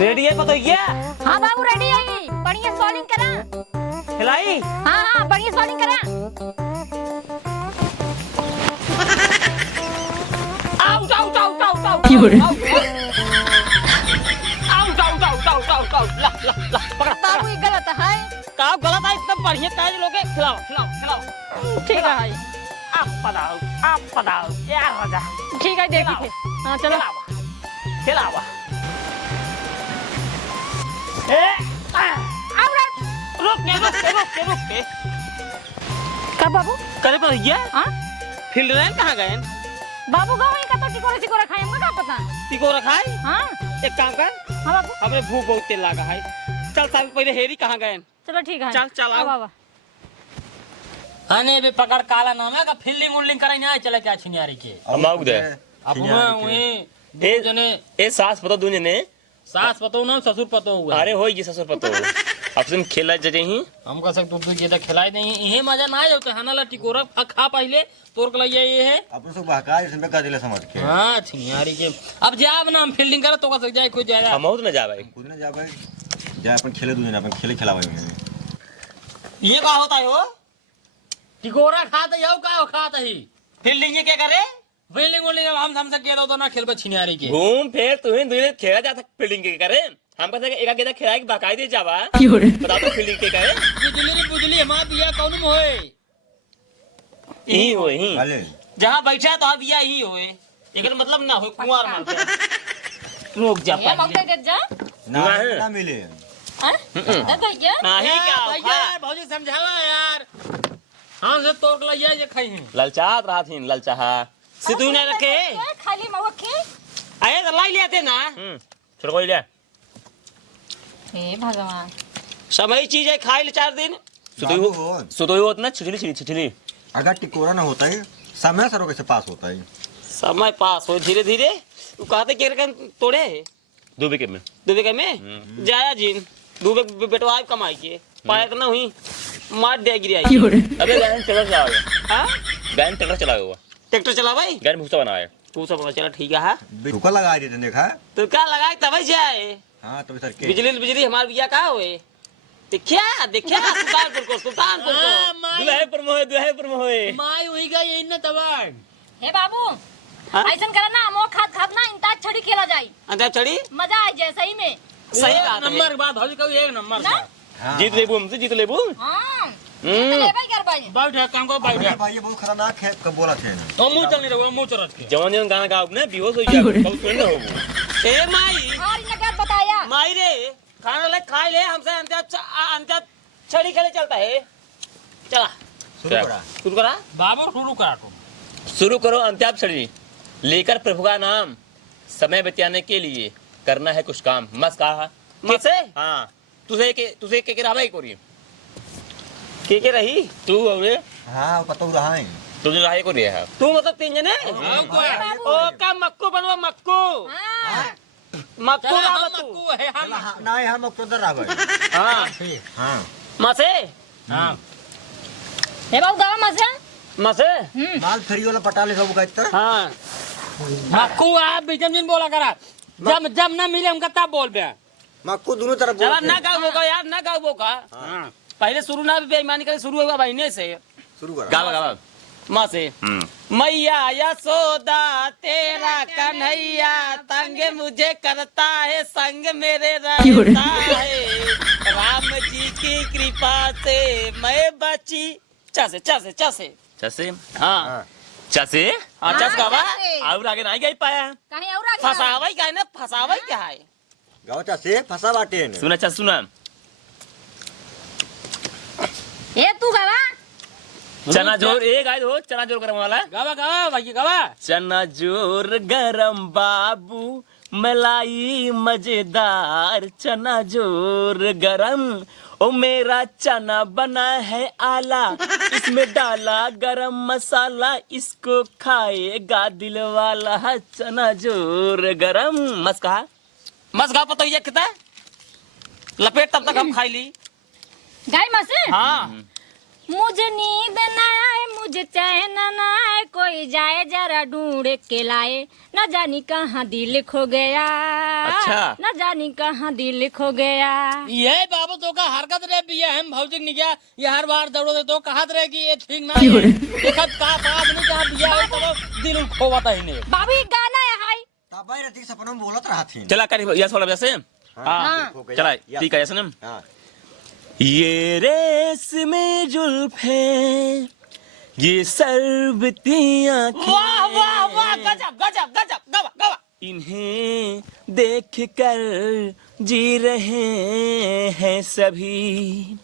Ready है पतो ये? हाँ बाबू रेडी है। बढ़िया सॉलिंग करा। खिलाई? हाँ हाँ बढ़िया सॉलिंग करा। Out out out out out ला ला ला पकड़ा बाबू ये गलत है। का गलत है? इतना बढ़िया काज लोगे। खिलाओ खिलाओ खिलाओ। ठीक है भाई। आप पढ़ाओ यार राजा। ठीक है देखी थे। हाँ चलो खिलावा ए रुक के कब बाबू? करे पर ये हाँ फील्ड लाइन कहाँ गए? बाबू गाँव ही का तो टिकोरे चिकोरे खाए हमको क्या पता। टिको रखा है। हाँ एक काम कर, हाँ बाबू हमें भूख बहुत तेल लगा है। चल साहब पहले हेरी कहाँ गए? चलो ठीक है। चल चल आओ। बाबा अने बे पकड़ काला नाम है का फील्डिंग उल्डिंग करे ना चले क्या छिनियारी के अमाउक दे अब वही दो जने ए सास पतो दूने ने सास पतो ना ससुर पतो हुआ अरे होई ये ससुर पतो अब तुम खेला जजे ही हम का सब तू ये खिलाई नहीं इहे मजा ना आयो के हनाला टिकोरा खा पहले तोर के लिए ये है अपन सब बहका इसमें का दिले समझ के हां छिनियारी के अब जाब ना हम फील्डिंग करे तो का सक जाए कोई जाएगा अमाउक न जा भाई खुद ना जा भाई जा अपन खेले दूने अपन खेले खिलावे में ये क्या होता है वो? टिकोरा खाते जाओ का खाता ही फील्डिंग ये क्या करे? फील्डिंग उल्डिंग हम से कह दो ना खेलबे छिनियारी के घूम फिर तुम्हें दूने खेला जाता फील्डिंग के करे हम कहते एक आगे खेला के बाकायदे जावा बता दो फील्डिंग के करे बुजली हमार बिया कौन में होए ही हो ही भले जहाँ बैठा तो आप यही होए। एक मतलब ना हो कुंवार मानते रुक जा ये मौके पाएंगे के जा। ना नहीं। ना मिले हाँ दादा ये नहीं क्या भैया भौजी समझावा यार हां से तोड़ के लिए ये खाई हैं ललचात रहा थी ललचाहा सिद्धू ने रखे खाली मवा के। अरे तो लाई लेते ना। छोड़ कोई ले हे भगवान समय चीज है खाई ले 4 दिन। सुतो होत ना छिछली छिछली अगर टिकोरा ना होता है समय सरो कैसे पास होता है समय पास हो धीरे धीरे। तू कहते कि रकम तोड़े 2 विकेट में 2 बीघे में जाया जिन 2 बेटवा कमाई के पाया तो ना हुई मार दे गिरी आई। अबे गैन ट्रैक्टर चलाओ हां गैन ट्रैक्टर चलाओ हुआ ट्रैक्टर चला भाई गैन भूसा बनाया तू सब चला ठीक है। रुका लगा देते देखा तो क्या लगाए तब जाए हां तो सर के बिजली हमार बिया का होए देखिया सुल्तानपुर को दुल्हे पर मोहे माई हुई गई यही ना तबाड़ हे बाबू हाँ? ऐसन करा ना मो खाद खाद ना इंता छड़ी खेला जाई अंदर चढ़ी मजा आ जाए सही में। सही बात है। नंबर बात हो कभी एक नंबर ना? जीत लेबू हमसे जीत लेबू हाँ ले भाई कर भाई। बैठ काम को बैठ भाई ये बहुत खतरनाक है कब बोला थे तो मुंह चल नहीं रहा मुंह चरच के जवान जवान गाना गाओ ना बेहोश हो जाओ बहुत सुन ना हो ए माई हां इने क्या बताया। माई रे खाना ले खाई ले हमसे अंतर छड़ी खेले चलता है। चला शुरू करा शुरू करा बाबू शुरू करा तो शुरू करो अंत्याप छड़ी लेकर प्रभु का नाम समय बचाने के लिए करना है कुछ काम मस्त कहा मसे हाँ तुझे के राबाई कोरी के रही तू अरे हां पता रहा है तुझे राहे को रिया है तू मतलब 3 जने ओ का मक्कू बनवा मक्कू हां मक्कू चला ना हम तू मक्कू है हम ना हम उधर रहा भाई हां हां मसे हां हे बाबू गावा मजा। मसे माल फ्री वाला पटाले सब का इतना हां मक्कू आप बीचम दिन बोला करा जब ना मिले हम तब बोल बे मक्कू दोनों तरफ चला ना गाओ का यार ना गाओ का पहले शुरू ना बेईमानी करे शुरू होगा महीने से शुरू करा गावा गावा माँ से मैया यशोदा तेरा कन्हैया तंग मुझे करता है संग मेरे रहता है राम जी की कृपा से मैं बची चसे चसे चसे चसे हाँ चसे हाँ चस गावा और आगे नहीं गई पाया कहीं और आगे फसावई का है ना फसावई क्या है गावचा से फसा बाटे ने सुना चस सुना ए तू गावा। चना जोर एक आए हो चना जोर गरम वाला गावा गावा भाई गावा चना जोर गरम बाबू मलाई मजेदार चना जोर गरम ओ मेरा चना बना है आला इसमें डाला गरम मसाला इसको खाएगा दिल वाला चना जोर गरम मस्त कहा मस गा पता ये कितना लपेट तब तक हम खाई ली गाय मसे। हाँ मुझे नींद न आए, मुझे चैन न आए, कोई जाए जरा ढूंढ के लाए, न जानी कहाँ दिल खो गया। अच्छा। न जानी कहाँ दिल खो गया। ये बाबू तो का हरकत रे बिया हम भौजिक नहीं गया ये हर बार दौड़ो दे तो कहत रहे कि ये ठीक ना है देखत का बात नहीं का बिया है तो दिल खोवता ही नहीं। बाबू ये गाना है हाय। तबाई रती सपनों में बोलत रहा थी। चला कर यस वाला वैसे हाँ, हो गया। चला या- ठीक है सनम। हाँ। ये रेस में जुल्फे ये सरबती आँखें वाह वाह वाह, गजब गजब गजब, गवा गवा। इन्हें देख कर जी रहे हैं सभी,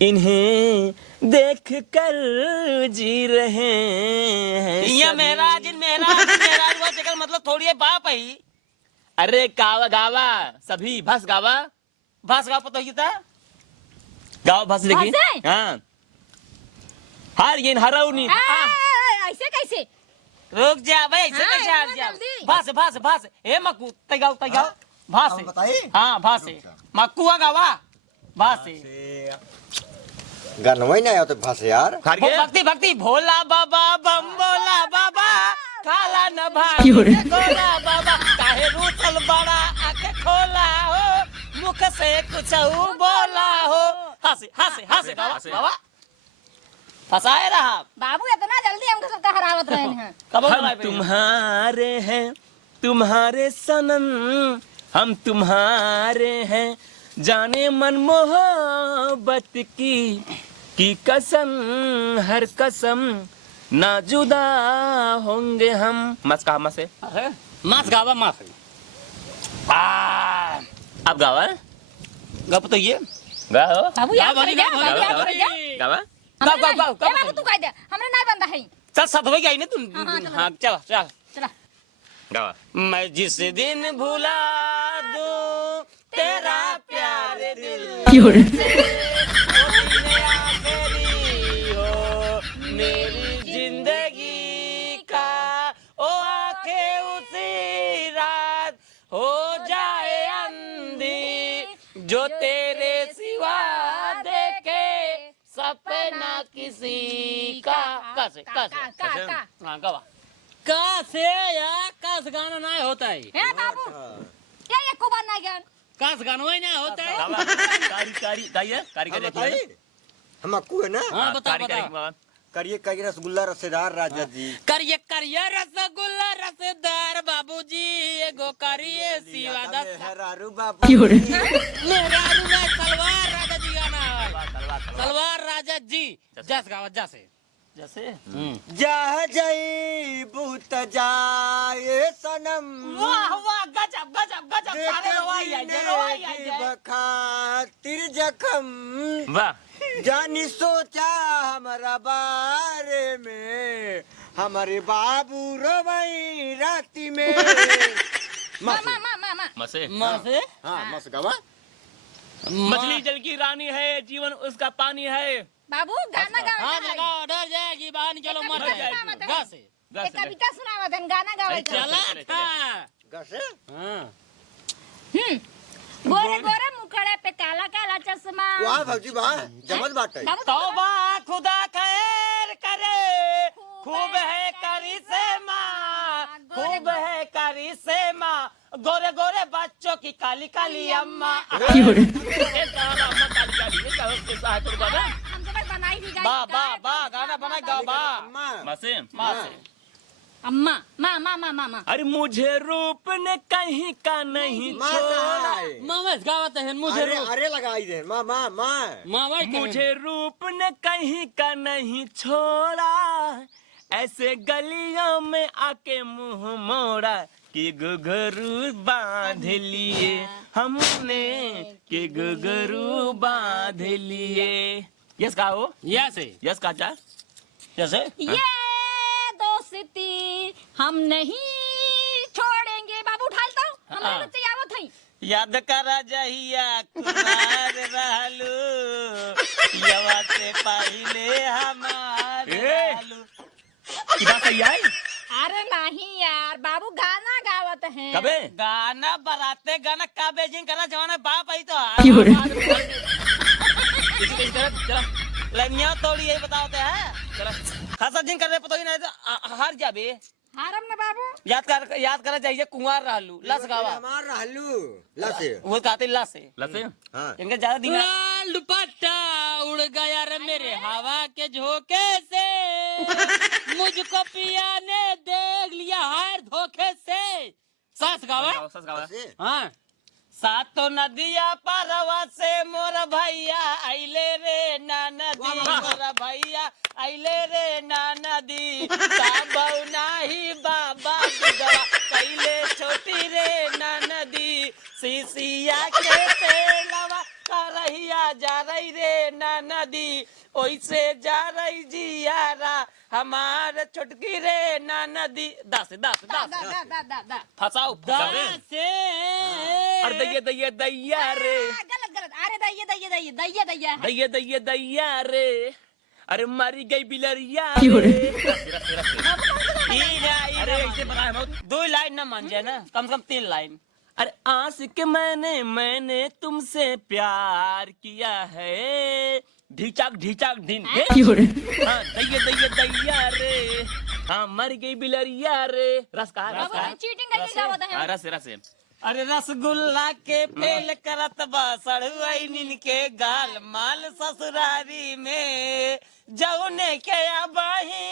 इन्हें देख कर जी रहे हैं ये सभी। मेराज वो जगह मतलब थोड़ी है बाप है। अरे गावा गावा सभी भस गावा भास का पता ही था। गावा भस लेगी। भसे? हाँ हार ये हराऊ नहीं। ऐसे कैसे? रुक जा भाई, ऐसे हाँ, कैसे हार इतना जा। जल्दी? भास भास भास, ए मक्कू तैगाओ भास अब बताइए। हाँ भास मक्कू आ गावा भास। गाना वही नहीं आता भाषा यार। हार गए। भक्ति भक्ति भोला बाबा बम बोला बाबा, काला न भाई गोला बाबा, काहे रूसल बड़ा आंखें खोला हो, मुख से कुछ बोला हो। हंसे हंसे हंसे बाबा फसाए रहा। बाबू इतना जल्दी हमको सबका हरावत रहे हैं। कब हम तुम्हारे हैं तुम्हारे सनम, हम तुम्हारे हैं जाने मन मोहब्बत की कसम, हर कसम ना जुदा होंगे हम। मस कहा मस है। मास गावा मास अब गावा गप तो ये गाओ बाबू यार गावा, कर गया, गावा, बाबू यार गावा। कर गया। गावा गाओ, गाओ, गाओ, ए बाबू तू कह दे, हमरे नहीं बंदा है। चल सदवे गई ना तुम। हाँ, चलो। हाँ चल चल। चला। गावा मैं जिस दिन भुला दूं तेरा प्यार दिल आखिरी हो मेरी जिंदगी का, ओ आंखें उसी रात हो जाए अंधी, जो तेरे सिवा देखे सपना किसी का। कैसे कैसे का। हाँ गवा। का से या कास गाना नहीं होता है ए बाबू ये को बार नहीं ज्ञान। कास गाना ही नहीं होता है। गावा कारी कारी गाइए कारी अब कारी बताइए। हम अक्कू है ना। हाँ बता कारी कारी बता करिए करिए रसगुल्ला रसेदार राजा जी। करिए करिए रसगुल्ला रसदार बाबूजी एगो करिए सिवा दस हरारू बाबू। मेरा में सलवार राजा जी गाना है सलवार राजा जी जस गावा जैसे जैसे जा जई बूत जाए सनम। वाह वाह गजब गजब गजब, सारे रवाई है जे रवाई है जे। खातिर जखम वाह जानी सोचा हमारा बारे में, हमारे बाबू रोवई राती में। मामा मामा मसे मासे हाँ मस्त गावा। मछली जल की रानी है जीवन उसका पानी है। बाबू गाना हाँ गावे। लगाओ डर जाएगी बाहर निकलो मर जाएगी गा से एक कविता सुनावत है, गाना गावे। चला था गसे हाँ गोरे गोरे मुखड़े पे काला काला चश्मा। वाह भौजी वाह जमत बाटे। बाबू तौबा खुदा खैर करे, खूब है करी से माँ, खूब है करी से माँ, गोरे गोरे बच्चों की काली काली अम्मा। हमसे बस बनाई थी गाई। बा बा बा गाना बनाए गा बा। अम्मा मसे माँ से अम्मा मामा मामा मामा। अरे मुझे रूप ने कहीं का नहीं छोड़ा, मावस गावत है मुझे अरे अरे लगाई दे माँ माँ माँ। मावा मुझे रूप ने कहीं का नहीं छोड़ा, ऐसे गलियों में आके मुंह मोड़ा, कि घुघरू बांध लिए हमने, कि घुघरू बांध लिए। यस का हो यसे यस का चा जैसे ये दोस्ती हम नहीं छोड़ेंगे। बाबू उठालता हूँ, हम हाँ। लोग तैयार थे। याद करा जहिया कुमार रहलू, यवा से पहले हमार रहलू। ई बात सही है। अरे नहीं यार बाबू गाना गावत हैं। कबे गाना बराते गाना का बेजिंग करा जवाना बाप आई तो इसी तरह चला लनिया तोड़ी यही बताते हैं खासा दिन कर रहे पता ही नहीं तो हार जा बे हारम ना बाबू याद कर चाहिए कुंवार रहलू लस गावा हमार रहलू लसे वो कहते लस है लसे हाँ इनके ज्यादा दिन लाल दुपट्टा उड़ गया रे मेरे हवा के झोंके से मुझको पिया ने देख लिया हार धोखे से सास गावा सस गावा हाँ सातो नदिया पारवा से मोर भैया आइले रे ना नदी मोर भैया आइले रे ना नदी बाबू नाही बाबा दुधवा कैले छोटी रे ना नदी सीसिया के तेलवा करहिया जा रही रे ना नदी ओइसे जा रही जियारा हमार छोटकी रे ना नदी दस दस दस फसाओ से अरे दैया रे गलत अरे दैया दैया रे अरे मारी गई बिलरिया अरे ऐसे बनाए बहुत 2 लाइन ना मान जाए ना कम से कम 3 लाइन अरे आशिक मैंने तुमसे प्यार किया है ढिचाक ढिचाक ढिन हाँ दैया रे हाँ मर गई बिलरिया रे रस कहा चीटिंग करके गावत है रस रस अरे रसगुल्ला के फेल करत बसड़ुआई नीन के गाल माल ससुरारी में जौने के अबही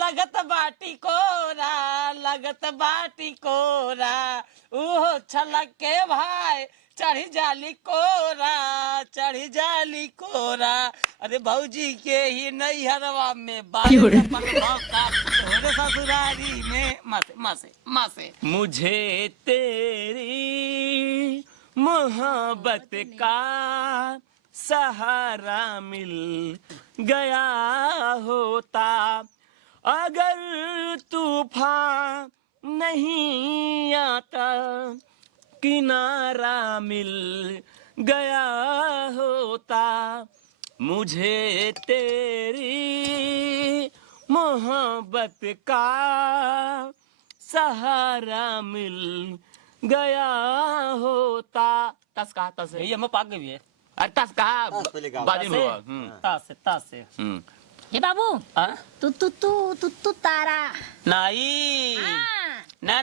लगत बाटी कोरा उहो छलक के भाई चढ़ी जाली कोरा अरे भौजी के ही नैहरवा में ससुरारी में मासे मुझे तेरी मोहब्बत का सहारा मिल गया होता अगर तूफान नहीं आता किनारा मिल गया होता मुझे तेरी मोहब्बत का सहारा मिल गया होता तस कहा तस ये मैं पाक गई है अरे तस कहा तस पहले गाओ। बाजिन हुआ तास से हे बाबू हाँ? तू तारा नहीं ना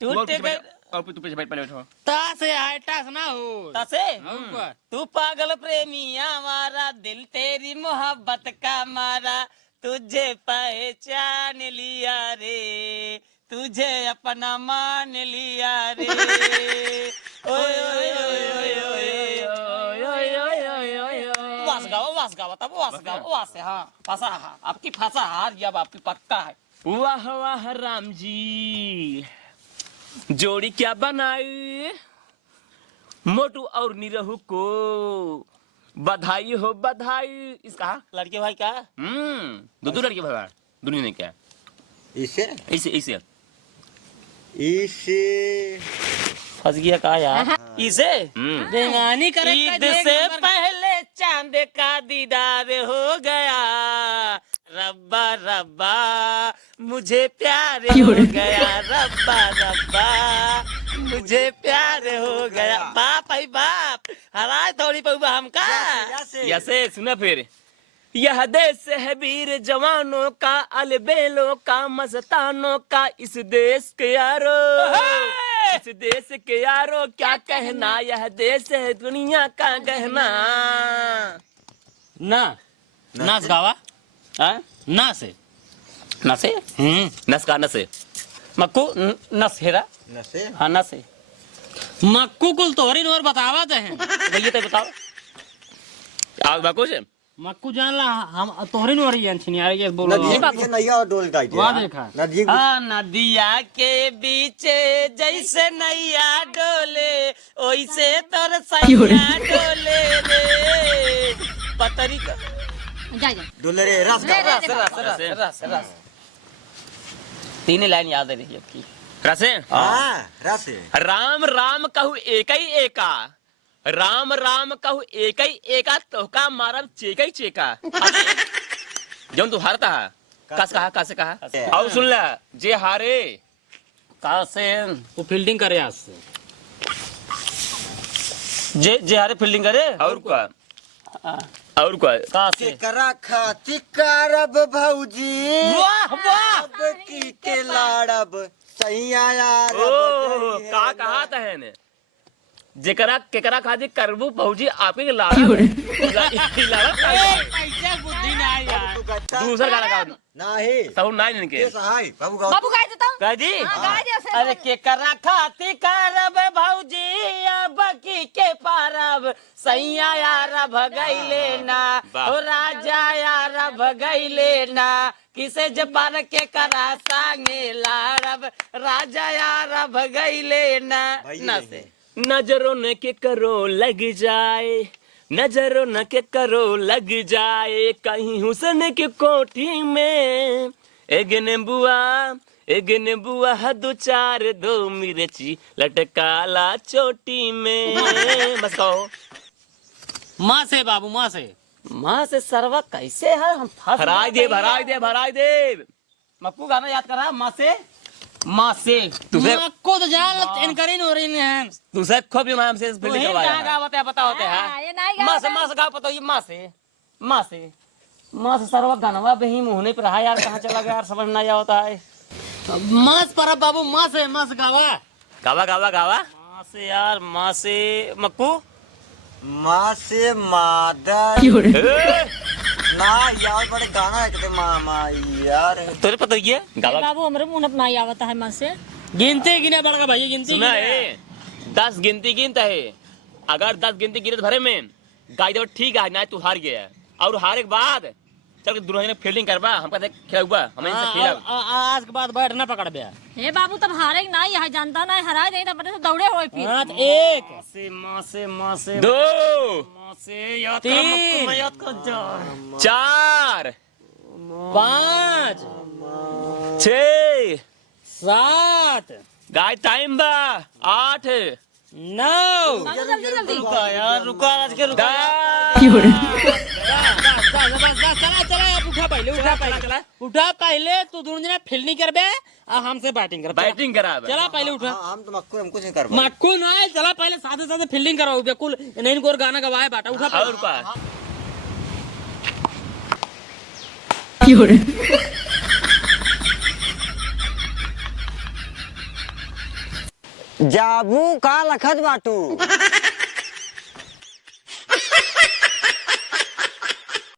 टूटे गए और तू पीछे बैठ पहले बैठो तास है टास ना हो तासे ऊपर तू पागल प्रेमी हमारा दिल तेरी मोहब्बत का मारा तुझे पहचान लिया रे तुझे अपना मान लिया रे ओए ओए ओए ओए ओए वास गावा तब वास है हाँ फंसा हाँ आपकी फंसा हार जब आपकी पक्का है वाह वाह राम जी जोड़ी क्या बनाई मोटू और निरहू को बधाई हो बधाई इसका लड़के भाई क्या दो लड़के भाई दुनिया ने क्या इसे इसे इसे इसे फंस गया कहा यार इसे बेगानी करे ईद से पहले चांद का दीदार हो गया रब्बा रब्बा मुझे प्यार हो गया रब्बा मुझे प्यार हो गया बाप आई बाप हराए थोड़ी पहुआ हमका यसे सुना फिर यह देश है वीर जवानों का अलबेलों का मस्तानों का इस देश के यारो इस देश के यारो क्या कहना यह देश है दुनिया का गहना ना नाच गावा हाँ? ना से नसे नस का नसे मक्कू नसेरा नसे हाँ नसे मक्कू कुल तोहरी नोर बतावत है भैया तो बताओ आज बाकुश मक्कू जान ला हम तोहरी नोर ही छनी यार ये बोलो नदी के नैया डोल का वहाँ देखा। नदी हाँ नदिया के बीच जैसे नैया डोले ओइसे तोर सैया डोले रे पतरी का जा डोले रे रस का रस 3 लाइन याद है रही आपकी रसे हाँ रस राम राम कहू एक ही एका राम राम कहू एक ही एका तोहका मारब चेका चेका जौन तू हारता है कस कहा और सुन ला जे हारे कहा से वो फील्डिंग करे आज से जे हारे फील्डिंग करे और का हाँ, और क्या कहाँ से? केकरा खाती कारब भौजी वाह वाह अब की के लाड़ब सही आया ओ का कहा था है ने जेकरा केकरा खाती करबू पहुंची आपके के लाड़ा पैसा बुद्धि ना यार। दूसरा गाना गा नहीं सब ना इनके ये सहाय बाबू गाओ बाबू गाय देता हूँ कह जी गाय दे उसे। अरे के करा खाती करब भौजी अब की के पारब सैया यार भगैले ना वाह। ओ राजा यार भगैले ना किसे जपार के करा सांगे लाड़ब राजा यार भगैले ना ना से नजरों न के करो लग जाए नजरों न के करो लग जाए कहीं हुसन की कोठी में एक नींबुआ दो चार दो मिर्ची लटकाला चोटी में बस कहो माँ से बाबू माँ से। माँ से सरवा कैसे है हम फंस भराई दे भराई दे भराई दे मक्कू गाना याद करा माँ से तुझे माँ को तो जान इनकरी हो रही है। तुझे खूब इमाम से फील्डिंग कहाँ करवाया गा बताया बताओ होते हाँ, ये नहीं हैं गा माँ से गा पता ये माँ से सरवा गानवा बही मुँह नहीं पर रहा यार कहाँ चला गया यार समझ ना होता है मास पर बाबू माँ से गावा। गावा गावा गावा माँ से मक्कू माँ से मादर ना यार बड़े गाना है कहते मामा यार तुझे पता ये गावा बाबू हमारे मुंह अपना ही आवता है माँ से। गिनते गिने बड़का भैया गिनते सुना गिने। है 10 गिनती गिनता है अगर 10 गिनती गिने तो भरे में गाय जब ठीक है ना तू हार गया और हारे के बाद चल के दुल्हन ने फील्डिंग करवा हम कहते खेलबा हमें से खेला आज के बाद बैठ ना पकड़ बे। हे बाबू तब हारे ना यहाँ जानता ना हरा नहीं तब से दौड़े हो फिर। हाँ, तो एक माँ से 2 माँ से याद कर 3 मक्कू, मैं याद कर जा 4 5 6 7 गाय टाइम बा 8 9 बाबू जल्दी जल्दी। रुका यार रुका आज के रुका उठा पहले तू दोनों जना फील्डिंग करबे और हमसे बैटिंग कर। बैटिंग करा चला पहले उठा हम तो मक्कू हम कुछ नहीं कर मक्कू ना चला पहले साथे साथे फील्डिंग कराओ बिल्कुल नहीं को गाना गवाए बाटा उठा और रुका जाबू का लखत बाटू